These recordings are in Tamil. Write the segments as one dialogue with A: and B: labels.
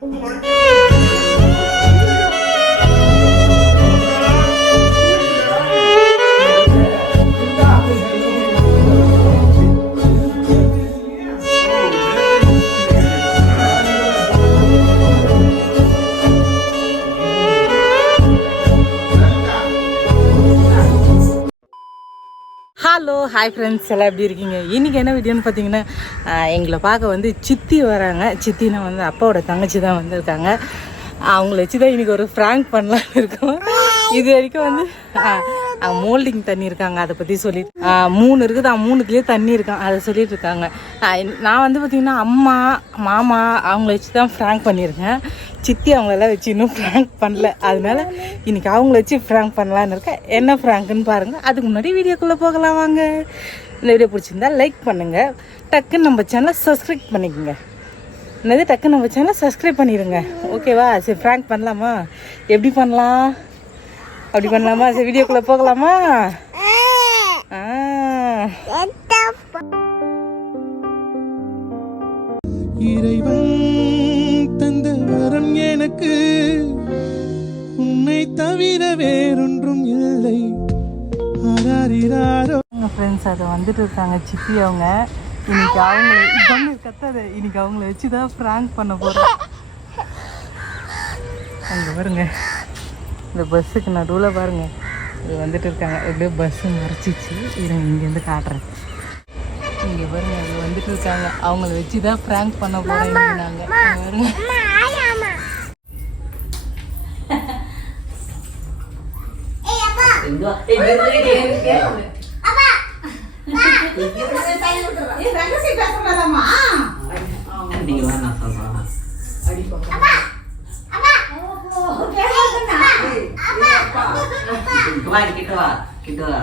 A: 정말? ஹலோ ஹாய் ஃப்ரெண்ட்ஸ் எல்லாம் எப்படி இருக்கீங்க? இன்றைக்கி என்ன வீடியோன்னு பார்த்தீங்கன்னா எங்களை பார்க்க வந்து சித்தி வராங்க. சித்தினா வந்து அப்பாவோட தங்கச்சி தான் வந்திருக்காங்க. அவங்கள வச்சு தான் இன்றைக்கி ஒரு ஃப்ராங்க் பண்ணலான்னு இருக்கோம். இது வரைக்கும் வந்து மோல்டிங் தண்ணி இருக்காங்க. அதை பற்றி சொல்லி மூணு இருக்குது. ஆஹ், மூணுத்துலேயே தண்ணி இருக்கான் அதை சொல்லிட்டு இருக்காங்க. நான் வந்து பார்த்திங்கன்னா அம்மா மாமா அவங்கள வச்சு தான் ஃப்ராங்க் பண்ணியிருக்கேன். சித்தி அவங்களெல்லாம் வச்சு இன்னும் ஃப்ராங்க் பண்ணல. அதனால இன்னைக்கு அவங்கள வச்சு ஃப்ராங்க் பண்ணலான்னு இருக்கேன். என்ன ஃப்ராங்க்னு பாருங்கள் அதுக்கு முன்னாடி வீடியோக்குள்ளே போகலாம் வாங்க. இந்த வீடியோ பிடிச்சிருந்தா லைக் பண்ணுங்கள் டக்குன்னு நம்ம சேனலை சப்ஸ்கிரைப் பண்ணிக்கோங்க. என்னது? டக்குன்னு நம்ம சேனலை சப்ஸ்கிரைப் பண்ணிடுங்க ஓகேவா சரி ஃப்ராங்க் பண்ணலாமா? எப்படி பண்ணலாம்? அப்படி பண்ணலாமா? சரி வீடியோக்குள்ளே போகலாமா? ஆ.
B: இறைவன் எனக்கு உன்னை தவிர வேறொன்றும் இல்லை.
A: ஃப்ரெண்ட்ஸ் அதை வந்துட்டு இருக்காங்க சித்தி அவங்க. இன்னைக்கு அவங்கள கம்மி கத்தாத இன்னைக்கு அவங்கள வச்சு தான் ஃப்ராங்க் பண்ண போகிறோம் அங்கே பாருங்க. இந்த பஸ்ஸுக்கு நடுவில் பாருங்க. இது வந்துட்டு இருக்காங்க. எப்படியோ பஸ்ஸு மறைச்சிச்சு. இதை இங்கேருந்து காட்டுறேன். இங்கே பாருங்க இது வந்துட்டு இருக்காங்க. அவங்கள வச்சு தான் ஃப்ராங்க் பண்ண போகிறோம் நாங்கள் பாருங்க.
C: நீங்க வா நான் சொல்றேன் கிட்ட வா கிட்ட வா கிட்ட வா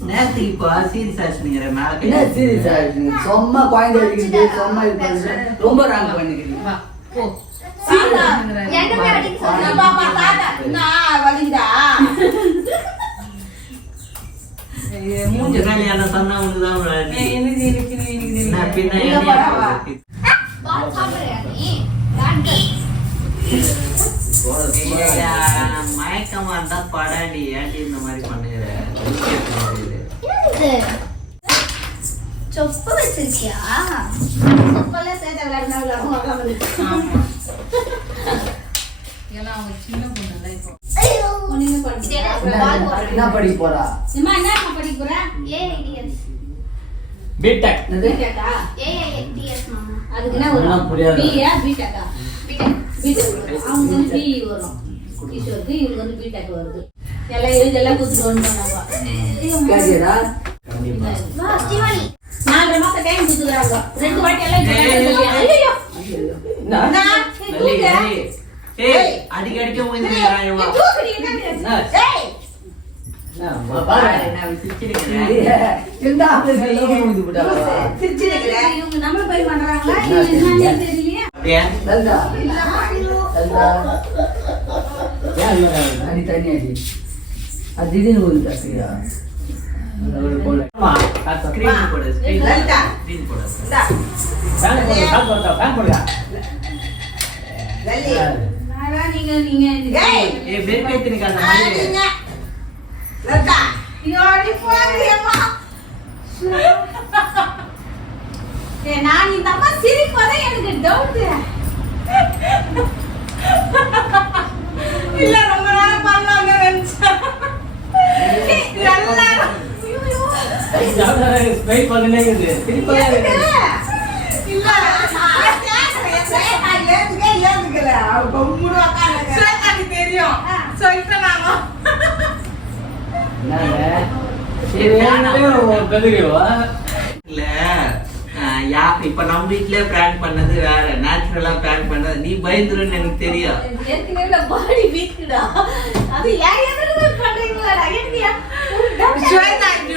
C: நேத்து இப்போ சீரியஸ் ஆச்சுங்கிற மேல கை
D: என்ன சீரியஸ் ஆயிடுச்சுங்க சும்மா குழந்தை அடிக்கிறது சும்மா இது பண்ணுறது ரொம்ப ராங் பண்ணிக்கிறீங்க.
C: மூஞ்சி என்ன சொன்னா உனக்குதான் பின்ன மயக்கமா இருந்தா படாடி ஏன்டி இந்த மாதிரி பண்ணுகிற
E: வச்சிருக்கியா சொப்பெல்லாம் சேர்த்த விளையாடுனா
D: என்ன படிக்க போறா?
E: அம்மா என்ன படிக்க போற?
D: பிடெக்
E: பிடெக்கா அதுக்கு என்ன வரும்?
D: புரியாது.
E: பிஏ பிடெக்கா பிடெக் அவங்க வந்து பி வரும். கிஷோருக்கு இவங்க வந்து பிடெக் வருது. எல்லாம் எழுதி எல்லாம் கொடுத்துட்டு வந்துட்டோம்
D: கேட்டியடா
E: மாசம் டைம் ரெண்டு வாட்டி எல்லாம்.
C: ஏய், அடிக்க அடிக்க?
E: ஏய், போய் பண்றாங்களா? என்னன்னே?
D: அடி தண்ணி அடி அது திடீர்னு
C: போடு, போடு, screen போடு.
E: நானா நீங்க நீங்க
C: ஏய், வெறுப்பேத்தினுக்கு அந்த மாதிரி.
E: ஏய், நான் இந்த அம்மா சிரிப்பதே எனக்கு டவுட்
A: இல்ல ரொம்ப நேரம் பண்ணலாம்னு நினைச்சேன் எல்லாரும்
C: வெயிட் பண்ணிட்டே இருக்குது திருப்பி
A: இல்ல ஸ்வேதாக்கு தெரியும் சொல்லிட்டு நாங்க
C: யா இப்ப நம்ம வீட்லயே பிராங்க் பண்ணது வேற நேச்சுரலா பிராங்க் பண்ணது நீ பயந்துருன்னு எனக்கு தெரியும்.
E: ஏற்கனவே பாடி வீக்குடா அது ஏன் எதுக்கு பண்றீங்களா எனக்கு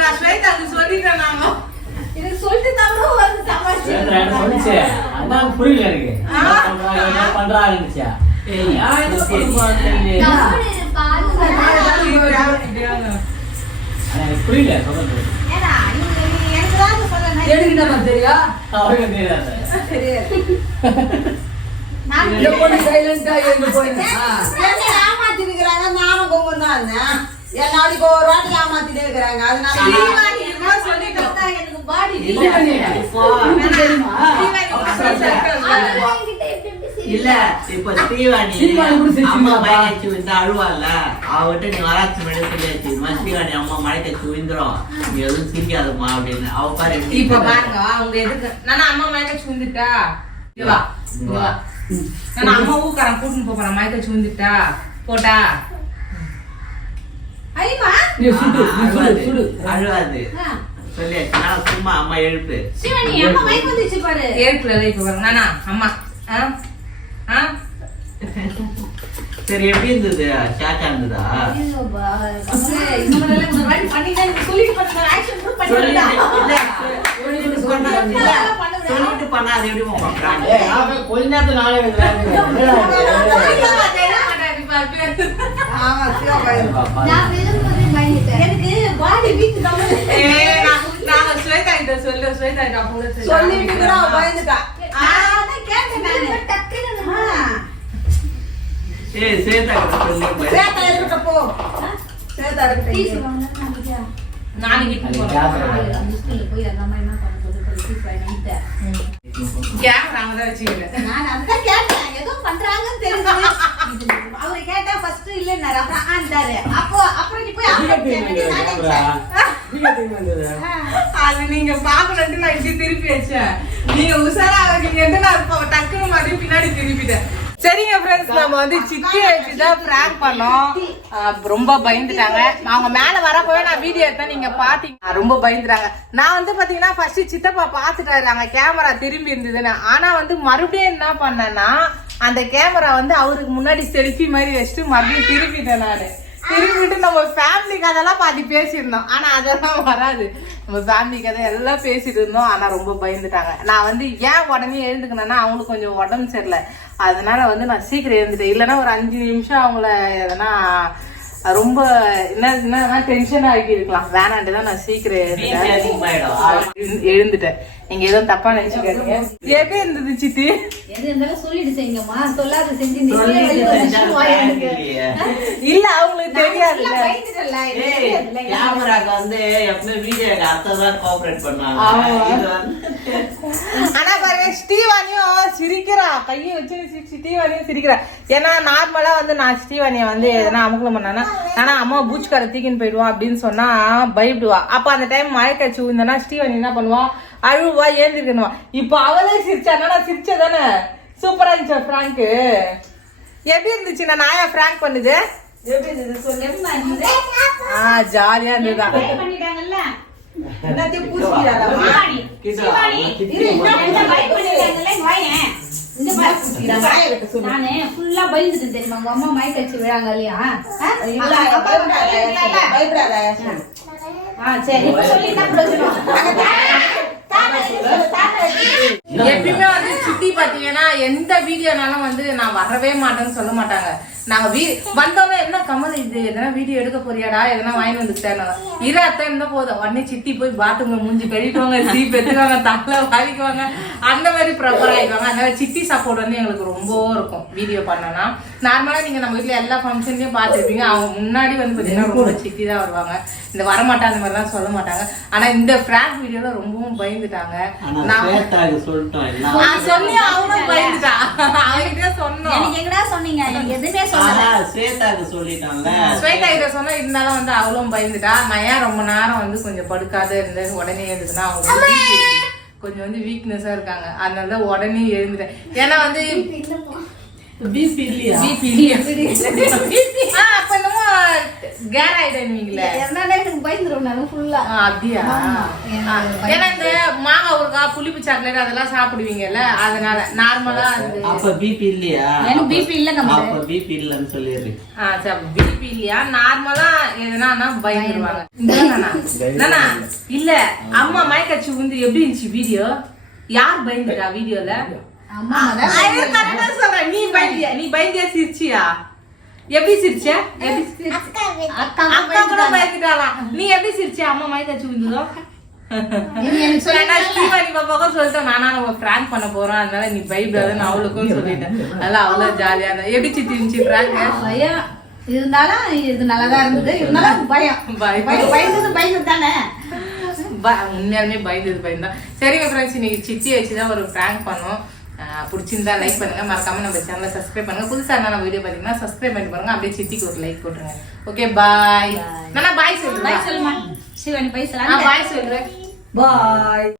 A: வா, ஸ்வேதாக்கு சொல்லிட்டோம் நாங்க
E: இது சொல்லிட்டு தான் வந்து
F: சொல்லிச்சு அதான் புரியல எனக்கு. என்ன. ஆனா எனக்கு புரியல சொல்றது
E: எனக்கு
D: தெரியும்
F: அவருக்கு தெரியாது
E: நான்
D: இந்த பொண்ணு
G: இருந்தேன் என் நாளைக்கு ஒரு வாட்டி ஏமாத்திட்டே இருக்கிறாங்க. அதனால
A: ஸ்ரீவாணி என்னமோ சொல்லிட்டோம்
E: தான் எனக்கு பாடி
C: இல்ல இப்போ
A: ஸ்ரீவாணி கூட சொல்லிட்டோம்ல.
C: இல்ல. இப்ப ஸ்ரீவாணி
D: ஸ்ரீவாணி கூட சிரிச்சுமா
C: அம்மா
D: அப்பா?
C: மழை கட்சி விழுந்தா அழுவாள்ல? அவகிட்ட நீ சொல்லியாச்சு. இந்த மாதிரி ஸ்ரீவாணி அம்மா மழை கட்சி விழுந்துரும். நீ எதுவும் சிரிக்காதம்மா அப்படின்னு. அவ பாரு
A: இப்ப. பாருங்க அவங்க எதுக்கு? நானா அம்மா மயக்க சுந்துட்டா இங்க வா. நான் அம்மா ஊக்காரன் கூட்டின்னு போறேன். மயக்க சுந்துட்டா போட்டா
E: ஐமா
D: நீ சுடு
C: ஆ,
D: நீ சுடு
C: அழுவாது
D: சுடு
C: அழுவாது சொல்லியாச்சு நான் சும்மா அம்மா எழுப்பு
E: சிவனி அம்மா மைக் வந்துச்சு பாரு
A: ஏற்குல இப்ப பாருங்க நானா அம்மா ஆ ஆ
C: சரி எப்படி இருந்தது ஷாக்கா இருந்ததா
E: சொல்லிட்டு பண்ண
C: அது எப்படி
F: கொஞ்ச நேரத்துல நானே
G: ஆமா சிவபாய்
E: நான் விரும்புறதே பயந்துட்டேன். எனக்கு பாடி வீக் தான்
A: ஏய், நான் நாங்க ஸ்வேதா கிட்ட சொல்லு ஸ்வேதா கிட்ட அப்போ கூட சொல்லு.
G: சொல்லிட்டு கூட அவ பயந்துட்டா
E: நான் கேட்டேன் நானு. டக்குன்னு
C: ஏய், சேதா கிட்ட சொல்லு,
G: சேத்தா இருக்கட்டும் போ
E: டீ நான்
A: போறேன்.
E: போய் அந்த அம்மா என்ன பண்ண சொல்லி பண்ணிட்டேன்.
A: கேமரா அங்கதான் வச்சுக்கிறேன்.
E: நான் அதான் கேட்டேன் ஏதோ பண்றாங்கன்னு தெரிஞ்சது கேட்டா ஃபர்ஸ்ட் இல்லன்னாரு அப்புறம் ஆண்டாரு அப்போ அப்புறம் நீ போய்.
A: அது நீங்க பாக்கணும்னு நான் இப்படி திருப்பி வச்சேன். நீங்க உஷாரா ஆவீங்கன்னு நான் டக்குனு மாதிரி பின்னாடி திருப்பிட்டேன் சரிங்க ஃப்ரெண்ட்ஸ் நம்ம வந்து சித்தி வச்சுதான் பிராங்க் பண்ணோம். ரொம்ப பயந்துட்டாங்க. அவங்க மேல வரப்போவே நான் வீடியோ எடுத்தேன். நீங்க பாத்தீங்க. ரொம்ப பயந்துட்டாங்க. நான் வந்து பாத்தீங்கன்னா ஃபர்ஸ்ட் சித்தப்பா பாத்துட்டாரு அங்க கேமரா திரும்பி இருந்ததுன்னு. ஆனா வந்து மறுபடியும் என்ன பண்ணேன்னா அந்த கேமரா வந்து அவருக்கு முன்னாடி செல்ஃபி மாதிரி வச்சுட்டு மறுபடியும் திருப்பிட்டேன் நான். திரும்பிட்டு நம்ம ஃபேமிலி கதைலாம் பாதி பேசியிருந்தோம். ஆனா அதெல்லாம் வராது. நம்ம ஃபேமிலி கதை எல்லாம் பேசிட்டு இருந்தோம். ஆனா ரொம்ப பயந்துட்டாங்க. நான் வந்து ஏன் உடனே எழுந்துக்கணும்னா அவங்களுக்கு கொஞ்சம் உடம்பு சரியில்லை. அதனால வந்து நான் சீக்கிரம் எழுந்துட்டேன். இல்லைன்னா ஒரு அஞ்சு நிமிஷம் அவங்கள எதனா ரொம்ப என்ன என்ன டென்ஷன் ஆகி இருக்கலாம் வேணான்ட்டு தான் நான் சீக்கிரம் எழுந்துட்டேன்
C: அதிகமாயிடும்.
A: எழுந்து- எழுந்துட்டேன். நீங்க எதுவும் தப்பா நினைச்சுக்காதீங்க எப்படி இருந்தது சித்தி?
E: எது.
A: இல்ல அவங்களுக்கு தெரியாது ஆனா ஸ்ரீவாணியும் சிரிக்கிறா. கையை வச்சு ஸ்ரீவாணியும் சிரிக்கிறா. ஏன்னா நார்மலா வந்து நான் ஸ்ரீவாணியை வந்து எதனா அமுக்கலம் பண்ணானா ஆனா அம்மா பூச்சுக்கார தூக்கின்னு போயிடுவான் அப்படின்னு சொன்னா பயப்படுவா. அப்ப அந்த டைம் மழை கட்சி விழுந்தனா ஸ்ரீவாணி என்ன பண்ணுவா? அழுவா ஏந்திருக்கணுவா. இப்போ அவளே சிரிச்சானா நான் சிரிச்சதானே? சூப்பரா இருந்துச்சு ஃப்ராங்க் எப்படி இருந்துச்சு நான் நாயா ஃப்ராங்க் பண்ணுது?
G: எப்படி இருந்தது
A: ஜாலியா இருந்ததா?
E: Try பண்ணிட்டாங்கல்ல?
G: எல்லாத்தையும்.
E: நானு பயந்துட்டேன் தெரியுமா? உங்க அம்மா மயக்க வச்சு விழாங்க இல்லையா? சரி இப்ப சொல்லி என்ன
A: எப்பயுமே வந்து சித்தி பாத்தீங்கன்னா எந்த வீடியோனாலும் வந்து நான் வரவே மாட்டேன்னு சொல்ல மாட்டாங்க. நாங்க வீ வந்தோன்னே என்ன கமல் இது எதனா வீடியோ எடுக்க போறியாடா? எதனா வாங்கி வந்துட்டேன் இரு அத்தை இருந்தா போதும். உடனே சித்தி போய் பாத்ரூம்ல மூஞ்சி கழிக்குவாங்க சீப் எடுத்துக்குவாங்க தலை வாங்கிக்குவாங்க அந்த மாதிரி ப்ராப்பர் ஆயிடுவாங்க அதனால சித்தி சப்போர்ட் வந்து எங்களுக்கு ரொம்ப இருக்கும் வீடியோ பண்ணனா. நார்மலா நீங்க நம்ம வீட்ல எல்லா ஃபங்க்ஷன்லயும் பார்த்துருப்பீங்க. அவங்க முன்னாடி வந்து பாத்தீங்கன்னா ரொம்ப சித்தி தான் வருவாங்க. இந்த வரமாட்டாங்க அந்த மாதிரிலாம் சொல்ல மாட்டாங்க. ஆனா இந்த பிராங்க் வீடியோல ரொம்பவும் பயந்துட்டாங்க. நான்
C: சொல்லிட்டோம்
A: அவனும் பயந்துட்டான்.
E: எதுவுமே சொல்லல.
C: ஸ்வேதாக்கு சொல்லிட்டோம்ல.
A: ஸ்வேதா கிட்ட சொன்னா இருந்தாலும் வந்து அவளும் பயந்துட்டா. நான் ஏன் ரொம்ப நேரம் வந்து கொஞ்சம் படுக்காத இருந்தேன் உடனே எழுதுனா அவங்க. கொஞ்சம் வந்து வீக்னஸா இருக்காங்க. அதனால தான் உடனே எழுந்துட்டேன். ஏன்னா வந்து
C: பிபி இல்லையா?
A: பிபி இல்லையா? ஆ, அப்ப என்னமோ கேர் ஆயிடுவீங்களே
E: எதனால ஃபுல்லா
A: அப்படியா? ஏன்னா இந்த மாங்காய் ஊறுகாய் புளிப்பு சாக்லேட் அதெல்லாம் சாப்பிடுவீங்கல்ல அதனால நார்மலா அந்த
C: அப்ப பிபி இல்லையா?
E: எனக்கு பிபி இல்ல கம்பல்
C: அப்ப பிபி இல்லைன்னு சொல்லிடுறேன்
A: ஆ சரி பிபி இல்லையா? நார்மலா பயந்துருவாங்க? நானா? இல்ல அம்மா மயக்கச்சி வந்து எப்படி இருந்துச்சு வீடியோ யார் பயந்துட்டா வீடியோல
E: அம்மா தான்
A: சொல்றேன். நீ பயந்தியா? நீ பயந்தியா சிரிச்சியா? எப்படி சிரிச்ச? எப்படி சிரிச்ச?
E: அக்கா
A: அக்கா கூட பயந்துட்டாளா? நீ எப்படி சிரிச்ச? அம்மா விழுந்ததோ நானா நம்ம பிராங்க் பண்ண போறோம். அதனால நீ பயப்படாதுன்னு அவளுக்கும் சொல்லிட்டேன். அதெல்லாம் அவ்வளவு ஜாலியா இருந்தா எப்படி சித்தி இருந்துச்சு பிராங்க்
E: இருந்தாலும் இது நல்லாதான் இருந்தது. இருந்தாலும் பயம். பயந்தது பயந்தது தானே.
A: ப- உண்மையாலுமே பயந்தது பயந்தா சரிங்க ஃப்ரெண்ட்ஸ் இன்னைக்கு சித்தி வச்சு தான் ஒரு ப்ராங்க் பண்ணோம். பிடிச்சிருந்தா லைக் பண்ணுங்க. மறக்காம நம்ம சேனலை சப்ஸ்கிரைப் பண்ணுங்க. புதுசா என்ன நம்ம வீடியோ பார்த்தீங்கன்னா சப்ஸ்கிரைப் பண்ணி பாருங்க. அப்படியே சித்திக்கு ஒரு லைக் போட்டுருங்க. ஓகே பாய் நான் பாய் சொல்லுங்க
E: பாய் சொல்லுமா? சிவானி பை
A: பாய் சொல்றேன்.
D: பாய்